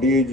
DIG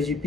IGP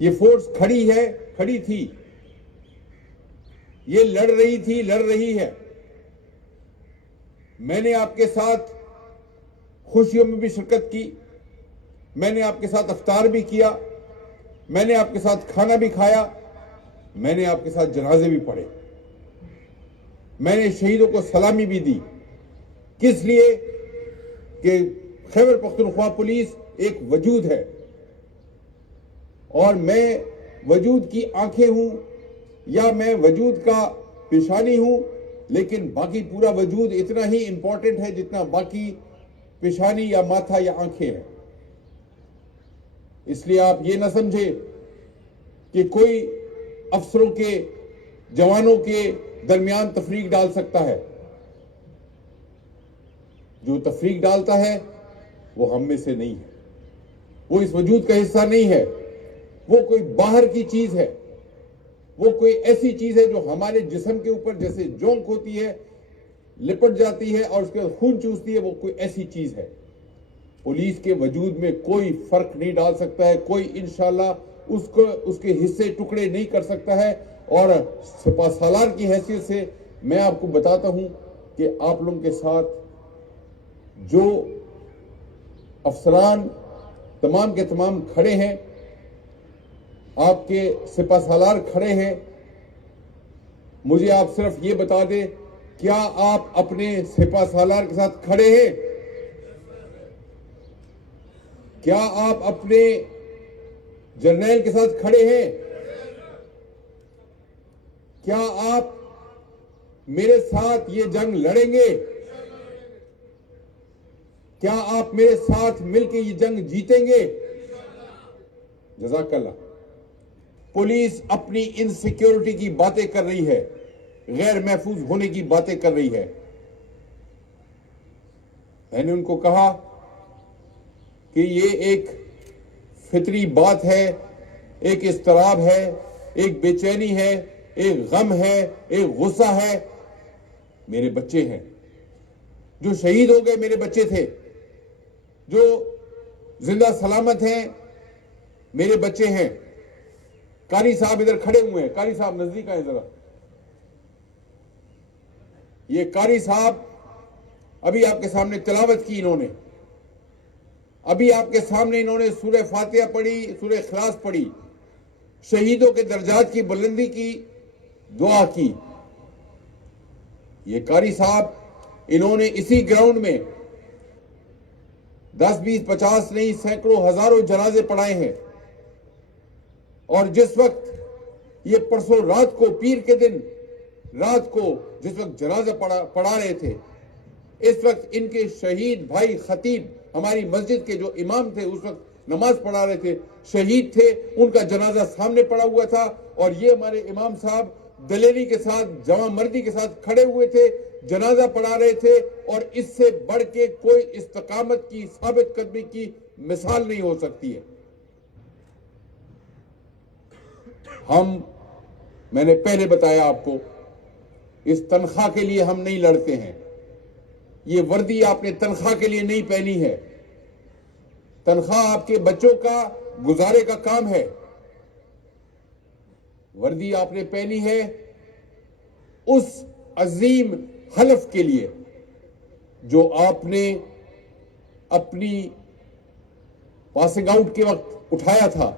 یہ force کھڑی تھی، یہ لڑ رہی ہے. میں نے آپ کے ساتھ خوشیوں میں بھی شرکت کی، میں نے آپ کے ساتھ افطار بھی کیا، میں نے آپ کے ساتھ کھانا بھی کھایا، میں نے آپ کے ساتھ جنازے بھی پڑھے، میں نے شہیدوں کو سلامی بھی دی. کس لیے؟ کہ خیبر پختونخوا پولیس ایک وجود ہے، اور میں وجود کی آنکھیں ہوں یا میں وجود کا پیشانی ہوں، لیکن باقی پورا وجود اتنا ہی امپورٹنٹ ہے جتنا باقی پیشانی یا ماتھا یا آنکھیں ہیں. اس لیے آپ یہ نہ سمجھے کہ کوئی افسروں کے، جوانوں کے درمیان تفریق ڈال سکتا ہے. جو تفریق ڈالتا ہے وہ ہم میں سے نہیں ہے، وہ اس وجود کا حصہ نہیں ہے، وہ کوئی باہر کی چیز ہے، وہ کوئی ایسی چیز ہے جو ہمارے جسم کے اوپر جیسے جونک ہوتی ہے، لپٹ جاتی ہے اور اس کے خون چوستی ہے، وہ کوئی ایسی چیز ہے. پولیس کے وجود میں کوئی فرق نہیں ڈال سکتا ہے، کوئی انشاءاللہ اس کے حصے ٹکڑے نہیں کر سکتا ہے. اور سپہ سالار کی حیثیت سے میں آپ کو بتاتا ہوں کہ آپ لوگوں کے ساتھ جو افسران تمام کے تمام کھڑے ہیں، آپ کے سپہ سالار کھڑے ہیں، مجھے آپ صرف یہ بتا دیں، کیا آپ اپنے سپہ سالار کے ساتھ کھڑے ہیں؟ کیا آپ اپنے جرنیل کے ساتھ کھڑے ہیں؟ کیا آپ میرے ساتھ یہ جنگ لڑیں گے؟ کیا آپ میرے ساتھ مل کے یہ جنگ جیتیں گے؟ جزاک اللہ. پولیس اپنی انسیکیورٹی کی باتیں کر رہی ہے، غیر محفوظ ہونے کی باتیں کر رہی ہے. میں نے ان کو کہا کہ یہ ایک فطری بات ہے، ایک اضطراب ہے، ایک بے چینی ہے، ایک غم ہے، ایک غصہ ہے. میرے بچے ہیں جو شہید ہو گئے، میرے بچے تھے. جو زندہ سلامت ہیں میرے بچے ہیں. قاری صاحب ادھر کھڑے ہوئے ہیں، قاری صاحب نزدیک آئے ذرا. یہ قاری صاحب ابھی آپ کے سامنے تلاوت کی، انہوں نے ابھی آپ کے سامنے انہوں نے سورہ فاتحہ پڑھی، سورہ اخلاص پڑھی، شہیدوں کے درجات کی بلندی کی دعا کی. یہ قاری صاحب انہوں نے اسی گراؤنڈ میں 10 20 50 نہیں، سینکڑوں ہزاروں جنازے پڑھائے ہیں. اور جس وقت یہ پرسوں رات کو، پیر کے دن رات کو جس وقت جنازہ پڑھا رہے تھے، اس وقت ان کے شہید بھائی خطیب، ہماری مسجد کے جو امام تھے، اس وقت نماز پڑھا رہے تھے، شہید تھے، ان کا جنازہ سامنے پڑا ہوا تھا. اور یہ ہمارے امام صاحب دلیری کے ساتھ، جواں مردی کے ساتھ کھڑے ہوئے تھے، جنازہ پڑھا رہے تھے. اور اس سے بڑھ کے کوئی استقامت کی، ثابت قدمی کی مثال نہیں ہو سکتی ہے. میں نے پہلے بتایا آپ کو، اس تنخواہ کے لیے ہم نہیں لڑتے ہیں. یہ وردی آپ نے تنخواہ کے لیے نہیں پہنی ہے. تنخواہ آپ کے بچوں کا گزارے کا کام ہے. وردی آپ نے پہنی ہے اس عظیم حلف کے لیے جو آپ نے اپنی پاسنگ آؤٹ کے وقت اٹھایا تھا،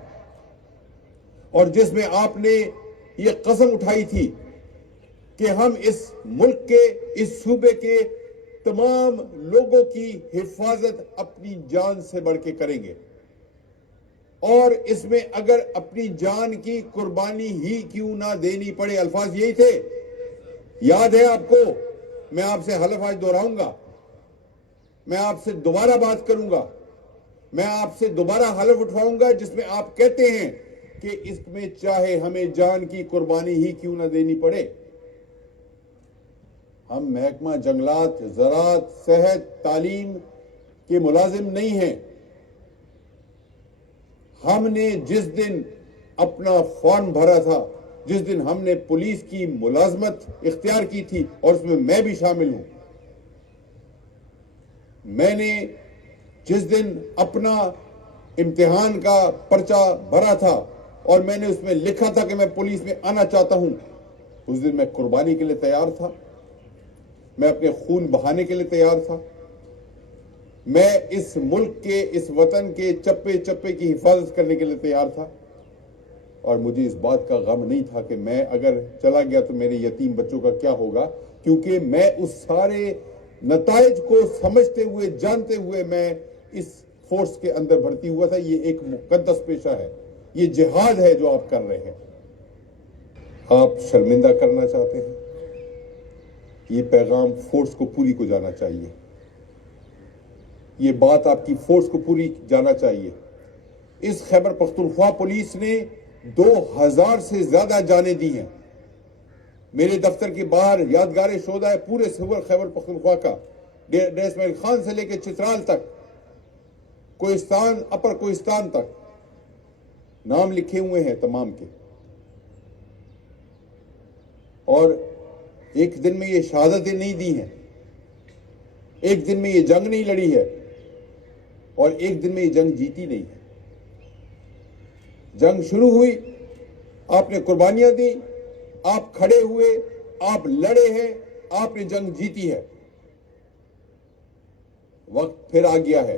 اور جس میں آپ نے یہ قسم اٹھائی تھی کہ ہم اس ملک کے، اس صوبے کے تمام لوگوں کی حفاظت اپنی جان سے بڑھ کے کریں گے. اور اس میں اگر اپنی جان کی قربانی ہی کیوں نہ دینی پڑے، الفاظ یہی تھے. یاد ہے آپ کو؟ میں آپ سے حلف آج دہراؤں گا، میں آپ سے دوبارہ بات کروں گا، میں آپ سے دوبارہ حلف اٹھواؤں گا جس میں آپ کہتے ہیں کہ اس میں چاہے ہمیں جان کی قربانی ہی کیوں نہ دینی پڑے. ہم محکمہ جنگلات، زراعت، صحت، تعلیم کے ملازم نہیں ہیں. ہم نے جس دن اپنا فارم بھرا تھا، جس دن ہم نے پولیس کی ملازمت اختیار کی تھی، اور اس میں میں بھی شامل ہوں، میں نے جس دن اپنا امتحان کا پرچہ بھرا تھا اور میں نے اس میں لکھا تھا کہ میں پولیس میں آنا چاہتا ہوں، اس دن میں قربانی کے لیے تیار تھا، میں اپنے خون بہانے کے لیے تیار تھا، میں اس ملک کے، اس وطن کے چپے چپے کی حفاظت کرنے کے لیے تیار تھا، اور مجھے اس بات کا غم نہیں تھا کہ میں اگر چلا گیا تو میرے یتیم بچوں کا کیا ہوگا، کیونکہ میں اس سارے نتائج کو سمجھتے ہوئے، جانتے ہوئے میں اس فورس کے اندر بھرتی ہوا تھا۔ یہ ایک مقدس پیشہ ہے، یہ جہاد ہے جو آپ کر رہے ہیں۔ آپ شرمندہ کرنا چاہتے ہیں، یہ پیغام فورس کو پوری کو جانا چاہیے، یہ بات آپ کی فورس کو پوری جانا چاہیے۔ اس خیبر پختونخوا پولیس نے 2000 سے زیادہ جانیں دی ہیں۔ میرے دفتر کے باہر یادگار شہدا ہے پورے خیبر پختونخوا کا، ڈیر اسماعیل خان سے لے کے چترال تک، کوہستان، اپر کوہستان تک نام لکھے ہوئے ہیں تمام کے۔ اور ایک دن میں یہ شہادتیں نہیں دی ہیں، ایک دن میں یہ جنگ نہیں لڑی ہے، اور ایک دن میں یہ جنگ جیتی نہیں ہے۔ جنگ شروع ہوئی، آپ نے قربانیاں دی، آپ کھڑے ہوئے، آپ لڑے ہیں، آپ نے جنگ جیتی ہے۔ وقت پھر آ گیا ہے،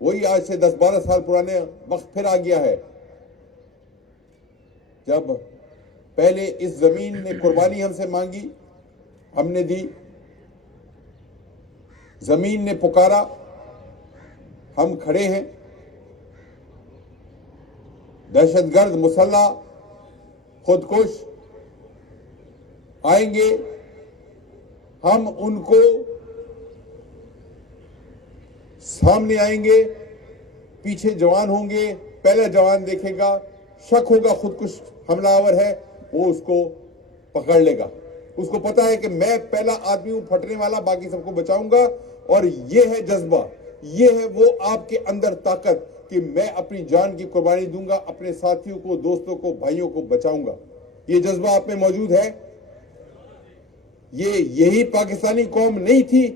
وہی آج سے 10-12 سال پرانے وقت پھر آ گیا ہے، جب پہلے اس زمین نے قربانی ہم سے مانگی، ہم نے دی، زمین نے پکارا، ہم کھڑے ہیں۔ دہشت گرد، مسلح، خودکش آئیں گے، ہم ان کو سامنے آئیں گے، پیچھے جوان ہوں گے، پہلا جوان دیکھے گا، شک ہوگا خودکش حملہ آور ہے، وہ اس کو پکڑ لے گا۔ اس کو پتا ہے کہ میں پہلا آدمی ہوں پھٹنے والا، باقی سب کو بچاؤں گا۔ اور یہ ہے جذبہ، یہ ہے وہ آپ کے اندر طاقت کہ میں اپنی جان کی قربانی دوں گا، اپنے ساتھیوں کو، دوستوں کو، بھائیوں کو بچاؤں گا۔ یہ جذبہ آپ میں موجود ہے۔ یہی پاکستانی قوم نہیں تھی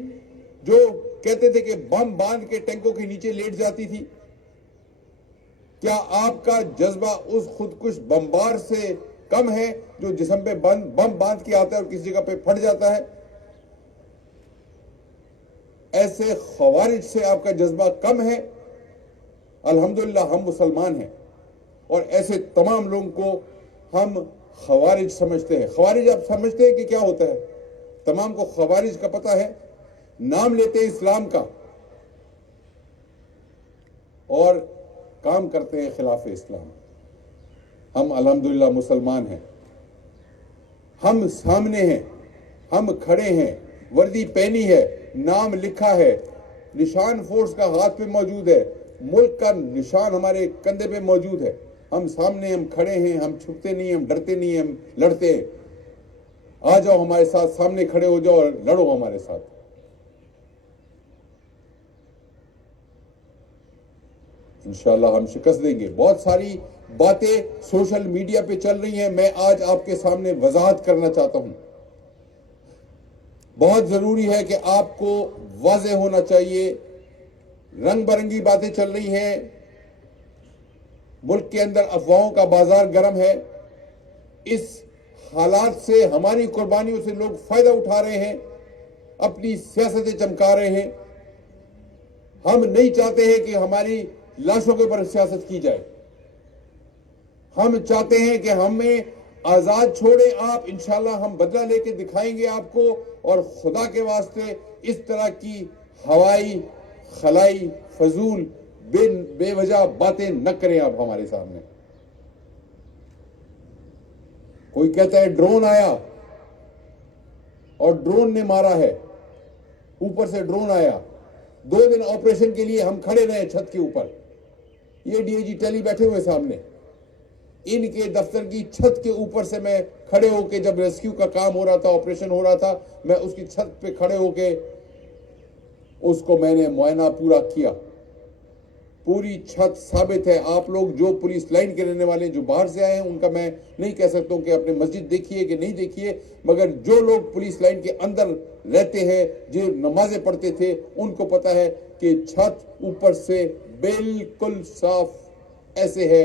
جو کہتے تھے کہ بم باندھ کے ٹینکوں کے نیچے لیٹ جاتی تھی؟ کیا آپ کا جذبہ اس خودکش بمبار سے کم ہے جو جسم پہ بم باندھ کے آتا ہے اور کسی جگہ پہ پھٹ جاتا ہے؟ ایسے خوارج سے آپ کا جذبہ کم ہے؟ الحمدللہ ہم مسلمان ہیں، اور ایسے تمام لوگوں کو ہم خوارج سمجھتے ہیں۔ خوارج آپ سمجھتے ہیں کہ کیا ہوتا ہے؟ تمام کو خوارج کا پتہ ہے، نام لیتے ہیں اسلام کا اور کام کرتے ہیں خلاف اسلام۔ ہم الحمدللہ مسلمان ہیں، ہم سامنے ہیں، ہم کھڑے ہیں، وردی پہنی ہے، نام لکھا ہے، نشان فورس کا ہاتھ پہ موجود ہے، ملک کا نشان ہمارے کندھے پہ موجود ہے۔ ہم سامنے، ہم کھڑے ہیں، ہم چھپتے نہیں، ہم ڈرتے نہیں، ہم لڑتے ہیں۔ آ جاؤ ہمارے ساتھ، سامنے کھڑے ہو جاؤ اور لڑو ہمارے ساتھ۔ انشاءاللہ ہم شکست دیں گے۔ بہت ساری باتیں سوشل میڈیا پہ چل رہی ہیں، میں آج آپ کے سامنے وضاحت کرنا چاہتا ہوں۔ بہت ضروری ہے کہ آپ کو واضح ہونا چاہیے۔ رنگ برنگی باتیں چل رہی ہیں، ملک کے اندر افواہوں کا بازار گرم ہے۔ اس حالات سے، ہماری قربانیوں سے لوگ فائدہ اٹھا رہے ہیں، اپنی سیاستیں چمکا رہے ہیں۔ ہم نہیں چاہتے ہیں کہ ہماری لاشوں کے اوپر سیاست کی جائے۔ ہم چاہتے ہیں کہ ہمیں آزاد چھوڑیں آپ، انشاءاللہ ہم بدلہ لے کے دکھائیں گے آپ کو، اور خدا کے واسطے اس طرح کی ہوائی، خلائی، فضول، بے وجہ باتیں نہ کریں آپ ہمارے سامنے۔ کوئی کہتا ہے ڈرون آیا اور ڈرون نے مارا ہے، اوپر سے ڈرون آیا۔ 2 دن آپریشن کے لیے ہم کھڑے رہے چھت کے اوپر، یہ ڈی آئی جی ٹیلی بیٹھے ہوئے سامنے، ان کے دفتر کی چھت کے اوپر سے میں کھڑے ہو کے، جب ریسکیو کا کام ہو رہا تھا، آپریشن ہو رہا تھا، میں اس کی چھت پہ کھڑے ہو کے اس کو میں نے معائنہ پورا کیا۔ پوری چھت ثابت ہے۔ آپ لوگ جو پولیس لائن کے رہنے والے جو باہر سے آئے ہیں، ان کا میں نہیں کہہ سکتا ہوں کہ اپنے مسجد دیکھیے کہ نہیں دیکھیے، مگر جو لوگ پولیس لائن کے اندر رہتے ہیں، جو نمازیں پڑھتے تھے، ان کو پتا ہے کہ چھت اوپر سے بالکل صاف ایسے ہے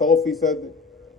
100%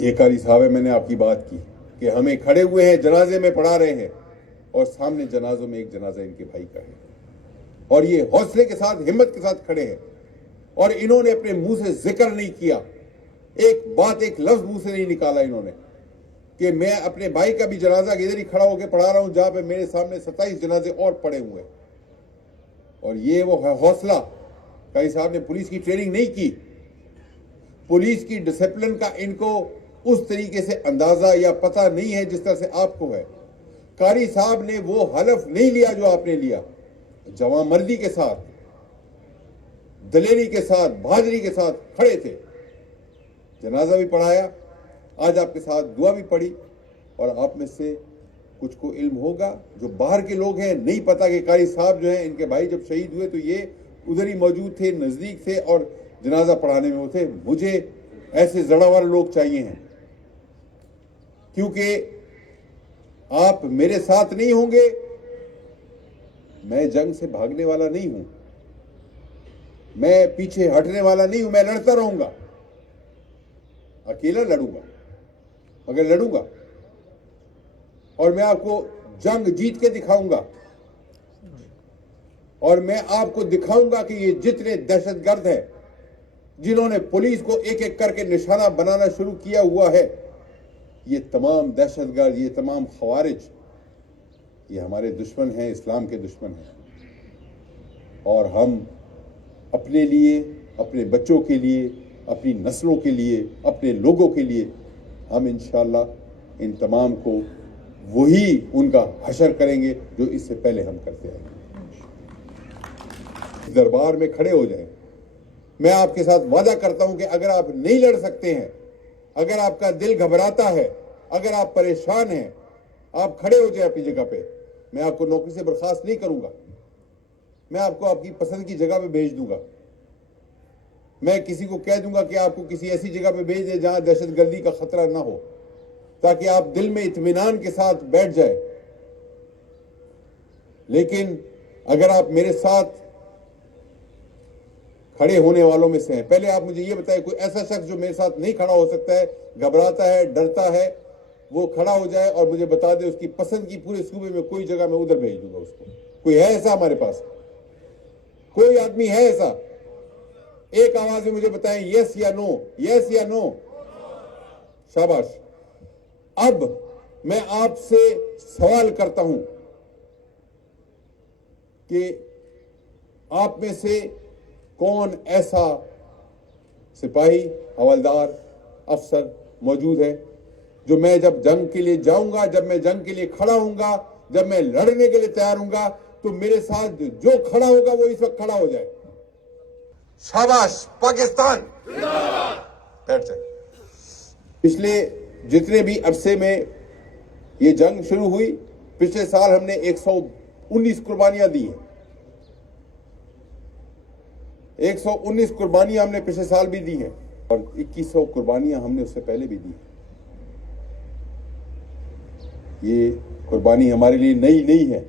یہ قاری صاحب ہے، میں نے آپ کی بات کی کہ ہمیں کھڑے ہوئے ہیں، جنازے میں پڑھا رہے ہیں اور سامنے جنازوں میں ایک جنازہ ان کے بھائی کا ہے، اور یہ حوصلے کے ساتھ ہمت کے ساتھ کھڑے ہیں، اور انہوں نے اپنے منہ سے ذکر نہیں کیا، ایک بات ایک لفظ منہ سے نہیں نکالا انہوں نے کہ میں اپنے بھائی کا بھی جنازہ ادھر ہی کھڑا ہو کے پڑھا رہا ہوں جہاں پہ میرے سامنے 27 جنازے اور پڑے ہوئے ہیں۔ اور یہ وہ حوصلہ، قاری صاحب نے پولیس کی ٹریننگ نہیں کی، پولیس کی ڈسپلن کا ان کو اس طریقے سے اندازہ یا پتہ نہیں ہے جس طرح سے آپ کو ہے۔ قاری صاحب نے وہ حلف نہیں لیا جو آپ نے لیا، جواں مردی کے ساتھ، دلیری کے ساتھ، بہادری کے ساتھ کھڑے تھے، جنازہ بھی پڑھایا، آج آپ کے ساتھ دعا بھی پڑھی، اور آپ میں سے کچھ کو علم ہوگا، جو باہر کے لوگ ہیں نہیں پتا کہ قاری صاحب جو ہیں ان کے بھائی جب شہید ہوئے تو یہ ادھر ہی موجود تھے، نزدیک تھے اور جنازہ پڑھانے میں وہ تھے۔ مجھے ایسے زڑاور لوگ چاہیے ہیں، کیونکہ آپ میرے ساتھ نہیں ہوں گے، میں جنگ سے بھاگنے والا نہیں ہوں، میں پیچھے ہٹنے والا نہیں ہوں، میں لڑتا رہوں گا، اکیلا لڑوں گا مگر لڑوں گا، اور میں آپ کو جنگ جیت کے دکھاؤں گا، اور میں آپ کو دکھاؤں گا کہ یہ جتنے دہشت گرد ہیں جنہوں نے پولیس کو ایک ایک کر کے نشانہ بنانا شروع کیا ہوا ہے، یہ تمام دہشت گرد، یہ تمام خوارج، یہ ہمارے دشمن ہیں، اسلام کے دشمن ہیں، اور ہم اپنے لیے، اپنے بچوں کے لیے، اپنی نسلوں کے لیے، اپنے لوگوں کے لیے ہم انشاءاللہ ان تمام کو وہی ان کا حشر کریں گے جو اس سے پہلے ہم کرتے آئے۔ دربار میں کھڑے ہو جائیں، میں آپ کے ساتھ وعدہ کرتا ہوں کہ اگر آپ نہیں لڑ سکتے ہیں، اگر آپ کا دل گھبراتا ہے، اگر آپ پریشان ہیں، آپ کھڑے ہو جائیں اپنی جگہ پہ، میں آپ کو نوکری سے برخاست نہیں کروں گا، میں آپ کو آپ کی پسند کی جگہ پہ بھیج دوں گا، میں کسی کو کہہ دوں گا کہ آپ کو کسی ایسی جگہ پہ بھیج دے جہاں دہشت گردی کا خطرہ نہ ہو، تاکہ آپ دل میں اطمینان کے ساتھ بیٹھ جائے۔ لیکن اگر آپ میرے ساتھ کھڑے ہونے والوں میں سے ہیں، پہلے آپ مجھے یہ بتائیں کوئی ایسا شخص جو میرے ساتھ نہیں کھڑا ہو سکتا ہے، گھبراتا ہے، ڈرتا ہے، وہ کھڑا ہو جائے اور مجھے بتا دے اس کی پسند کی پورے صوبے میں کوئی جگہ میں ادھر بھیج دوں گا اس کو۔ کوئی ہے ایسا ہمارے پاس؟ کوئی آدمی ہے ایسا؟ ایک آواز میں مجھے بتائیں، یس یا نو، یس یا نو؟ شاباش۔ اب میں آپ سے سوال کرتا ہوں کہ آپ میں سے کون ایسا سپاہی، حوالدار، افسر موجود ہے جو میں جب جنگ کے لیے جاؤں گا، جب میں جنگ کے لیے کھڑا ہوں گا، جب میں لڑنے کے لیے تیار ہوں گا تو میرے ساتھ جو کھڑا ہوگا وہ اس وقت کھڑا ہو جائے؟ شاباش پاکستان، بیٹھ جائے۔ پچھلے جتنے بھی عرصے میں یہ جنگ شروع ہوئی، پچھلے سال ہم نے 119 قربانیاں دی ہیں، 119 قربانیاں ہم نے پچھلے سال بھی دی ہیں، اور 2100 قربانیاں ہم نے اس سے پہلے بھی دی ہیں۔ یہ قربانی ہمارے لیے نئی نہیں ہے،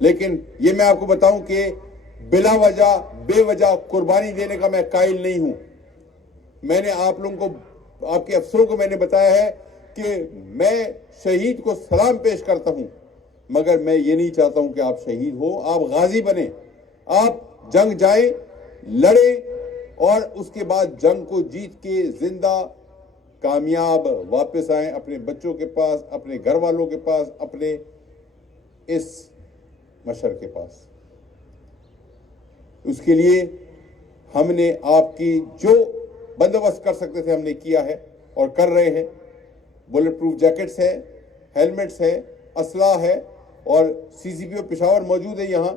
لیکن یہ میں آپ کو بتاؤں کہ بلا وجہ، بے وجہ قربانی دینے کا میں قائل نہیں ہوں۔ میں نے آپ لوگوں کو، آپ کے افسروں کو میں نے بتایا ہے کہ میں شہید کو سلام پیش کرتا ہوں، مگر میں یہ نہیں چاہتا ہوں کہ آپ شہید ہو، آپ غازی بنیں، آپ جنگ جائیں، لڑیں، اور اس کے بعد جنگ کو جیت کے زندہ کامیاب واپس آئیں اپنے بچوں کے پاس، اپنے گھر والوں کے پاس، اپنے اس مشر کے پاس۔ اس کے لیے ہم نے آپ کی جو بندوبست کر سکتے تھے ہم نے کیا ہے اور کر رہے ہیں۔ بلٹ پروف جیکٹس ہیں، ہیلمٹس ہیں، اسلحہ ہے، اور سی سی پی او پشاور موجود ہے یہاں،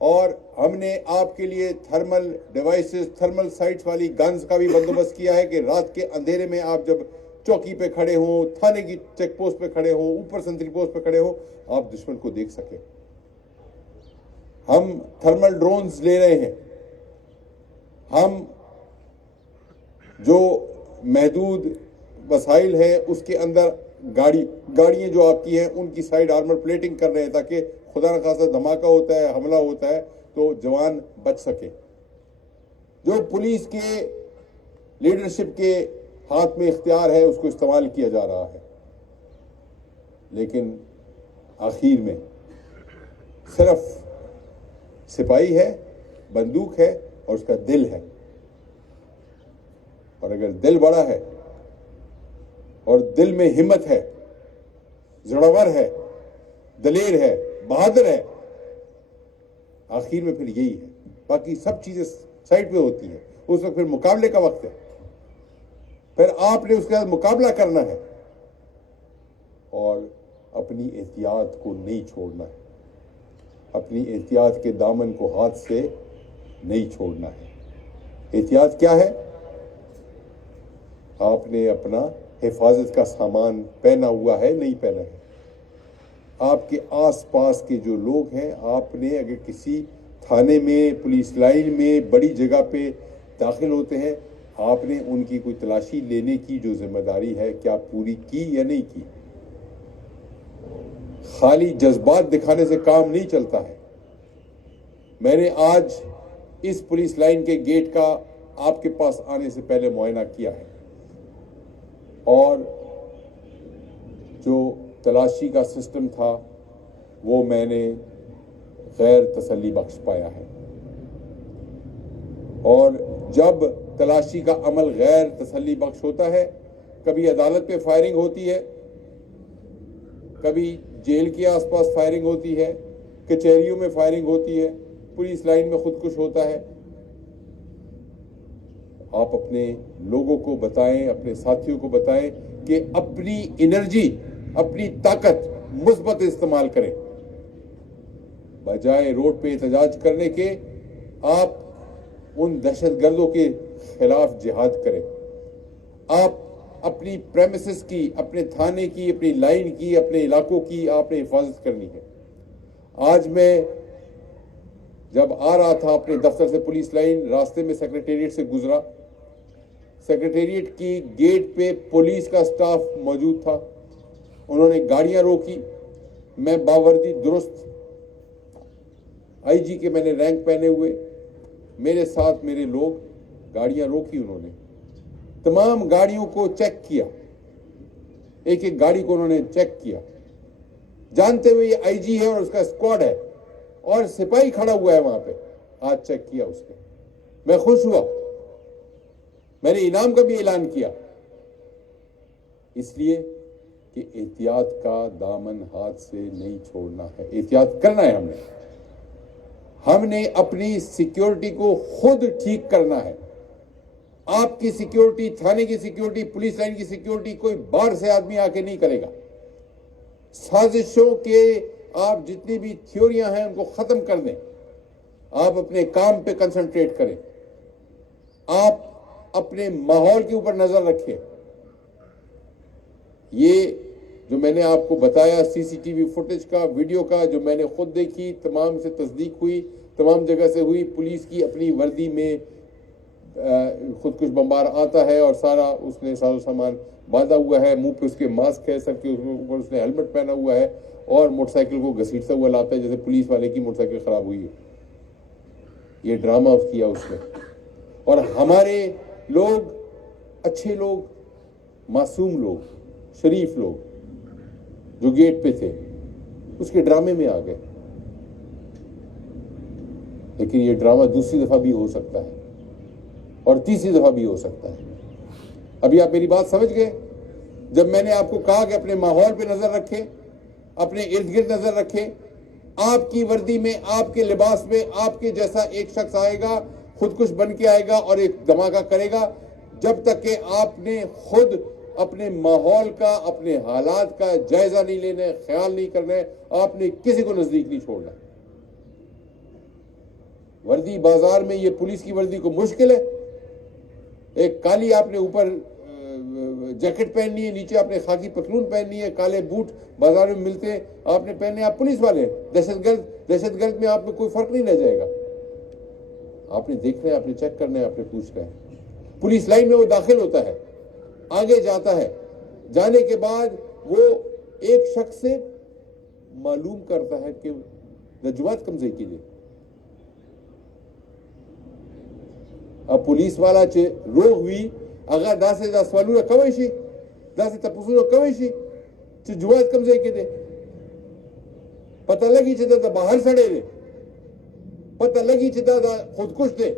اور ہم نے آپ کے لیے تھرمل ڈیوائسز، تھرمل سائٹس والی گنز کا بھی بندوبست کیا ہے کہ رات کے اندھیرے میں آپ جب چوکی پہ کھڑے ہوں، تھانے کی چیک پوسٹ پہ کھڑے ہوں، اوپر سنتری پوسٹ پہ کھڑے ہوں، آپ دشمن کو دیکھ سکیں۔ ہم تھرمل ڈرونز لے رہے ہیں، ہم جو محدود وسائل ہیں اس کے اندر گاڑیاں جو آپ کی ہیں ان کی سائیڈ آرمر پلیٹنگ کر رہے ہیں تاکہ خدا نخواستہ دھماکہ ہوتا ہے، حملہ ہوتا ہے تو جوان بچ سکے۔ جو پولیس کے لیڈرشپ کے ہاتھ میں اختیار ہے اس کو استعمال کیا جا رہا ہے، لیکن آخر میں صرف سپاہی ہے، بندوق ہے اور اس کا دل ہے. اور اگر دل بڑا ہے اور دل میں ہمت ہے، زڑور ہے، دلیر ہے، بہادر ہے، آخر میں پھر یہی ہے. باقی سب چیزیں سائڈ پہ ہوتی ہیں، اس وقت پھر مقابلے کا وقت ہے. پھر آپ نے اس کے ساتھ مقابلہ کرنا ہے اور اپنی احتیاط کو نہیں چھوڑنا ہے، اپنی احتیاط کے دامن کو ہاتھ سے نہیں چھوڑنا ہے. احتیاط کیا ہے؟ آپ نے اپنا حفاظت کا سامان پہنا ہوا ہے، نہیں پہنا ہے. آپ کے آس پاس کے جو لوگ ہیں، آپ نے اگر کسی تھانے میں، پولیس لائن میں، بڑی جگہ پہ داخل ہوتے ہیں، آپ نے ان کی کوئی تلاشی لینے کی جو ذمہ داری ہے کیا پوری کی یا نہیں کی؟ خالی جذبات دکھانے سے کام نہیں چلتا ہے. میں نے آج اس پولیس لائن کے گیٹ کا آپ کے پاس آنے سے پہلے معائنہ کیا ہے اور جو تلاشی کا سسٹم تھا وہ میں نے غیر تسلی بخش پایا ہے. اور جب تلاشی کا عمل غیر تسلی بخش ہوتا ہے، کبھی عدالت پہ فائرنگ ہوتی ہے، کبھی جیل کے آس پاس فائرنگ ہوتی ہے، کچہریوں میں فائرنگ ہوتی ہے، پولیس لائن میں خودکش ہوتا ہے. آپ اپنے لوگوں کو بتائیں، اپنے ساتھیوں کو بتائیں کہ اپنی انرجی، اپنی طاقت مثبت استعمال کریں. بجائے روڈ پہ احتجاج کرنے کے آپ ان دہشت گردوں کے خلاف جہاد کریں. آپ اپنی پریمیسز کی، اپنے تھانے کی، اپنی لائن کی، اپنے علاقوں کی آپ نے حفاظت کرنی ہے. آج میں جب آ رہا تھا اپنے دفتر سے پولیس لائن، راستے میں سیکریٹریٹ سے گزرا. سیکریٹریٹ کی گیٹ پہ پولیس کا سٹاف موجود تھا. انہوں نے گاڑیاں روکی. میں باوردی درست آئی جی کے میں نے رینک پہنے ہوئے، میرے ساتھ میرے لوگ، گاڑیاں روکی. انہوں نے تمام گاڑیوں کو چیک کیا، ایک ایک گاڑی کو انہوں نے چیک کیا، جانتے ہوئے یہ آئی جی ہے اور اس کا اسکواڈ ہے اور سپاہی کھڑا ہوا ہے وہاں پہ. آج چیک کیا اس نے. میں خوش ہوا. میں نے انعام کا بھی اعلان کیا، اس لیے کہ احتیاط کا دامن ہاتھ سے نہیں چھوڑنا ہے. احتیاط کرنا ہے. ہم نے اپنی سیکیورٹی کو خود ٹھیک کرنا ہے. آپ کی سیکیورٹی، تھانے کی سیکیورٹی، پولیس لائن کی سیکیورٹی کوئی باہر سے آدمی آ کے نہیں کرے گا. سازشوں کے آپ جتنی بھی تھیوریاں ہیں ان کو ختم کر دیں. آپ اپنے کام پہ کنسنٹریٹ کریں. آپ اپنے ماحول کے اوپر نظر رکھیں. یہ جو میں نے آپ کو بتایا سی سی ٹی وی فوٹیج کا، ویڈیو کا، جو میں نے خود دیکھی، تمام سے تصدیق ہوئی، تمام جگہ سے ہوئی. پولیس کی اپنی وردی میں خودکش بمبار آتا ہے اور سارا اس نے ساز و سامان باندھا ہوا ہے، منہ پہ اس کے ماسک ہے، سر کے اوپر اس نے ہیلمٹ پہنا ہوا ہے اور موٹر سائیکل کو گھسیٹتا ہوا لاتا ہے جیسے پولیس والے کی موٹر سائیکل خراب ہوئی ہے. یہ ڈرامہ کیا اس نے. اور ہمارے لوگ، اچھے لوگ، معصوم لوگ، شریف لوگ جو گیٹ پہ تھے اس کے ڈرامے میں آ گئے. لیکن یہ ڈرامہ دوسری دفعہ بھی ہو سکتا ہے اور تیسری دفعہ بھی ہو سکتا ہے. ابھی آپ میری بات سمجھ گئے جب میں نے آپ کو کہا کہ اپنے ماحول پہ نظر رکھیں، اپنے ارد گرد نظر رکھیں. آپ کی وردی میں، آپ کے لباس میں آپ کے جیسا ایک شخص آئے گا، خودکش بن کے آئے گا اور ایک دھماکہ کرے گا. جب تک کہ آپ نے خود اپنے ماحول کا، اپنے حالات کا جائزہ نہیں لینا ہے، خیال نہیں کرنا ہے، آپ نے کسی کو نزدیک نہیں چھوڑنا. وردی بازار میں یہ پولیس کی وردی کو مشکل ہے. ایک کالی آپ نے اوپر جیکٹ پہننی ہے، نیچے آپ نے خاکی پتلون پہننی ہے، کالے بوٹ بازار میں ملتے ہیں، آپ نے پہنے. آپ پولیس والے ہیں. دہشت گرد میں آپ میں کوئی فرق نہیں رہ جائے گا. آپ نے دیکھنا ہے، آپ نے چیک کرنا ہے، آپ نے پوچھنا ہے. پولیس لائن میں وہ داخل ہوتا ہے، آگے جاتا ہے. جانے کے بعد وہ ایک شخص سے معلوم کرتا ہے کہ رجوعات کمزے کے لیے. اب پولیس والا روغ ہوئی هغه داسې دا سوالونه کوی شي، داسې تپوسونه کوی شي چې جواد کوم ځای کې دی، پته لګي چې دا د بهر سړی دی، پته لګي چې دا د خودکش دی،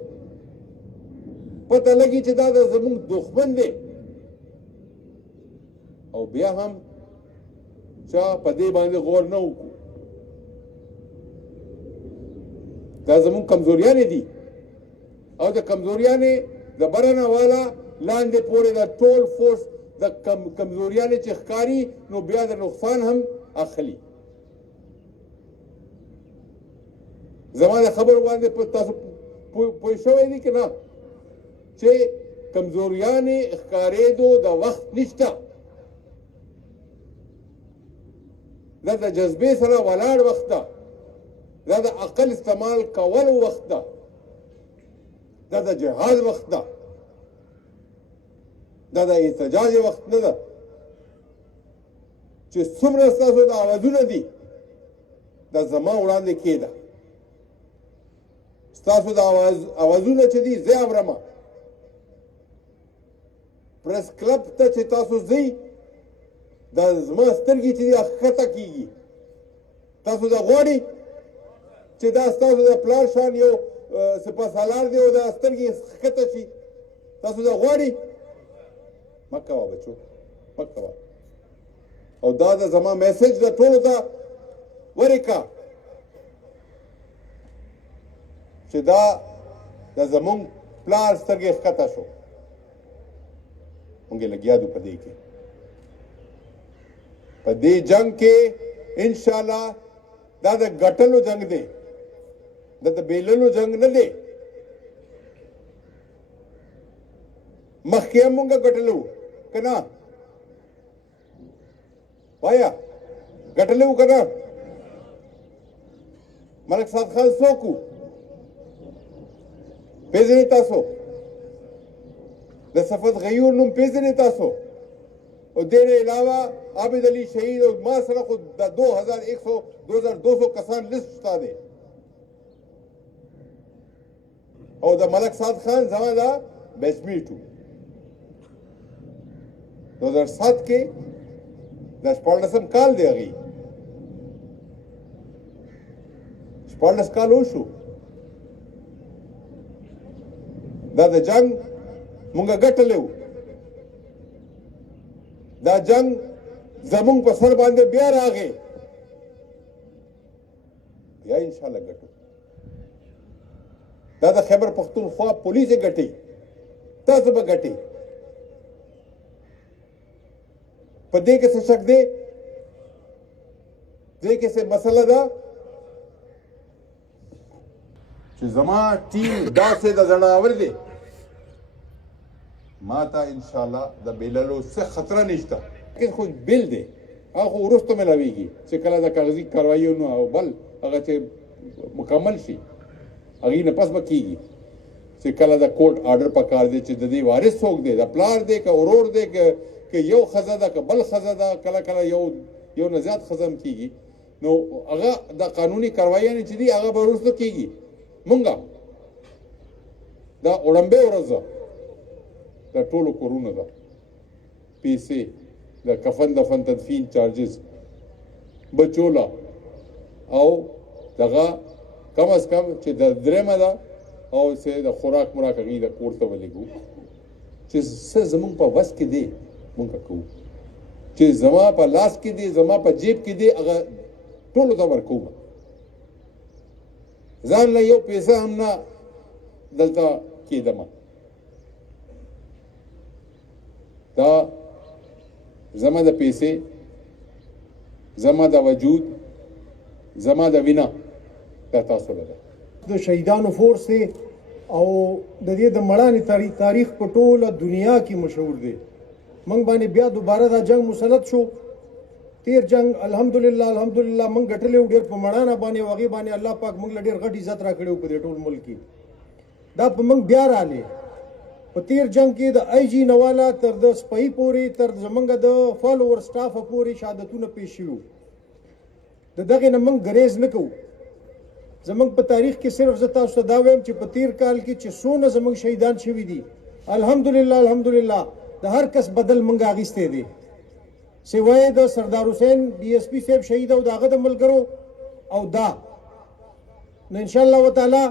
پته لګي چې دا د زمونږ دښمن دی، او بیا هم چا په دې باندې غور نه وکړو. دا زمونږ کمزوریانې دي او د کمزوریانې د برنه والا لاندې پورې د ټول فورس د کمزوریانې چې ښکاري نو بیا د نقصان هم اخلي. زما د خبرو باندې تاسو پوه شوی دي که نه چې کمزوریانې ښکارېدو د وخت نشته، دا د جذبې سره ولاړ وخت ده، دا د عقل استعمال کولو وخت ده، دا د جهاد وخت ده، دا د احتجاج وخت نه ده چې څومره ستاسو د آوازونه دي دا زما وړاندې کېده. ستاسو د آوازونه چې دي زه اورمه. پریس کلب ته چې تاسو ځئ دا زما سترګې چې دي ښکته کېږي. تاسو دا غواړئ چې دا ستاسو د پلار شان یو سپه سالار دی او دا سترګې ښکته شي؟ تاسو دا غواړئ؟ مه کوه بچو، مه کوه. او دا د زما میسج د ټولو ته ورکړه چې دا د زمونږ پلار سترګې ښکته شو. مونږ یې لګیا دو په دې کې، په دې جنگ کې انشاءالله دا د ګټلو جنگ دی، دا د بیللو جنگ نه دی. مخکې هم مونږ ګټلو که نه؟ وایا ګټلو که نه؟ ملک صاد خان څوک و؟ پیژنئ تاسو؟ د صفت غیور نوم پیژنئ تاسو؟ او دې نه علاوه عابد علي شهید او ما سره خو د 2200 کسان لست شته دی. او د ملک صاد خان زما دا بیچ میټ و. 2007 کې د 14 کال دی هغې 14 کال وشو. دا د جنگ مونږه ګټلی و. دا جنگ زمونږ په سر باندې بیا راغی، بیا انشاءالله ګټو. دا د خیبر پختونخوا پولیس یې ګټي، تاسو به ګټي. په دې کې څه شک دی؟ دې کې څه مسله ده چې زما ټیم داسې د زړاور دی، ما ته انشاءالله د بیللو څه خطره نشته. لیکن خو بیل دی، هغه خو وروسته میلاویږي چې کله د کاغذي کارواییونو او بل هغه چې مکمل شي هغې نه پس به کېږي چې کله د کوټ آرډر پکار دی چې د دې وارث څوک دی، د پلار دی که ورور دی که یو ښځه ده که بل ښځه ده، کله کله یو نه زیات ښځه هم کېږي، نو هغه د قانوني کارواییانې چې دي هغه به وروسته کېږي. مونږه دا وړمبې ورځ ده، د ټولو کورونه ده، پیسې د کفن دفن تدفین چارجز بچوله او دغه کم از کم چې د درېمه ده او چې د خوراک مراک هغې د کور ته ولېږو چې څه زمونږ په وس کې دی مونږ کوو، چې زما په لاس کې دی زما په جیب کې دی هغه ټولو ته ورکوم. ځان له یو پیسه هم نه دلته کېدمه. دا زما د پیسې، زما د وجود، زما د وینا دا تاسو له د شهیدانو فورس دی او د دې د مړانې تاریخ په ټوله دنیا کې مشهور دی. موږ باندې بیا دوباره دا جنگ مسلط شو. تیر جنگ الحمدلله موږ ګټلی و ډېر په مړانه باندې، او هغې باندې الله پاک موږ له ډېر غټ عزت راکړی و په دې ټول ملک کې. دا په موږ بیا رالی په تیر جنگ کې د آی جي نواله تر د سپۍ پورې تر زمونږ د فالوور سټافه پورې شهادتونه پیش شوي. د دغې نه موږ ګریز نه کوو. زمونږ په تاریخ کې صرف زه تاسو ته دا وایم چې په تیر کال کې چې څونه زمونږ شهیدان شوي دي الحمدللہ د هر کس بدل منګه اغیسته دي سوای د سردار حسین ڈی ایس پی صاحب شهید او داغه د ملګرو او دا نو ان شاء الله وتعالى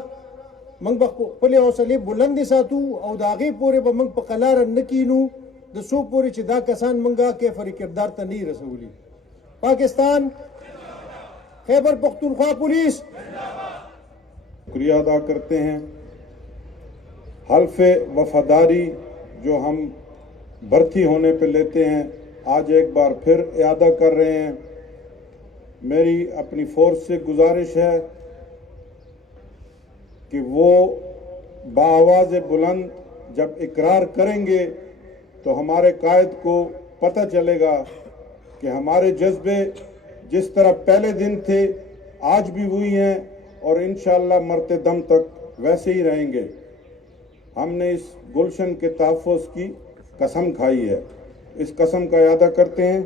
منګ په له حوصله بلند ساتو او داغه پورې به منګ په قلار نکینو د سو پورې چې دا کسان منګه کې فری کردار ته نه رسولي پاکستان خیبر پختونخوا پولیس شکریہ ادا کرتے ہیں حلف وفاداری جو ہم بھرتی ہونے پہ لیتے ہیں آج ایک بار پھر اعادہ کر رہے ہیں میری اپنی فورس سے گزارش ہے کہ وہ بآواز بلند جب اقرار کریں گے تو ہمارے قائد کو پتہ چلے گا کہ ہمارے جذبے جس طرح پہلے دن تھے آج بھی وہی ہیں اور انشاءاللہ مرتے دم تک ویسے ہی رہیں گے ہم نے اس گلشن کے تحفظ کی قسم کھائی ہے اس قسم کا اعادہ کرتے ہیں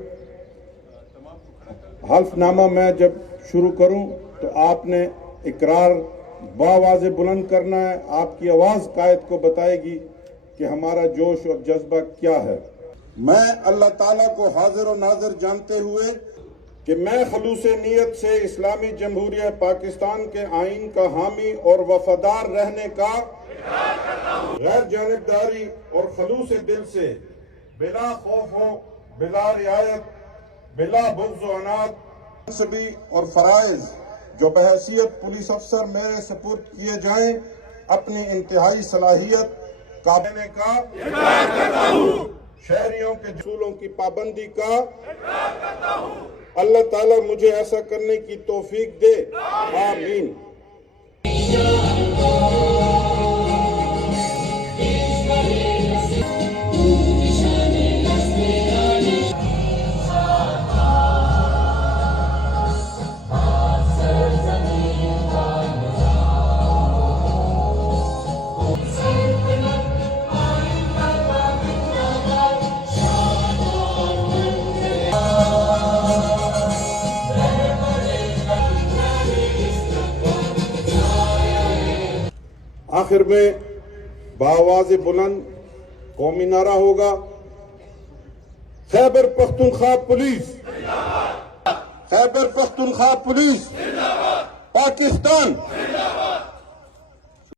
حلف نامہ میں جب شروع کروں تو آپ نے اقرار بآواز بلند کرنا ہے آپ کی آواز قائد کو بتائے گی کہ ہمارا جوش اور جذبہ کیا ہے میں اللہ تعالیٰ کو حاضر و ناظر جانتے ہوئے کہ میں خلوص نیت سے اسلامی جمہوریہ پاکستان کے آئین کا حامی اور وفادار رہنے کا غیر جانبداری اور خلوص دل سے بلا خوف و بلا رعایت بلا بغض و عناد منصبی اور فرائض جو بحیثیت پولیس افسر میرے سپرد کیے جائیں اپنی انتہائی صلاحیت کا دینے کا شہریوں کے اصولوں کی پابندی کا اللہ تعالیٰ مجھے ایسا کرنے کی توفیق دے آمین آخر میں بآواز بلند قومی نعرہ ہوگا خیبر پختونخوا پولیس خیبر پختونخوا پولیس پاکستان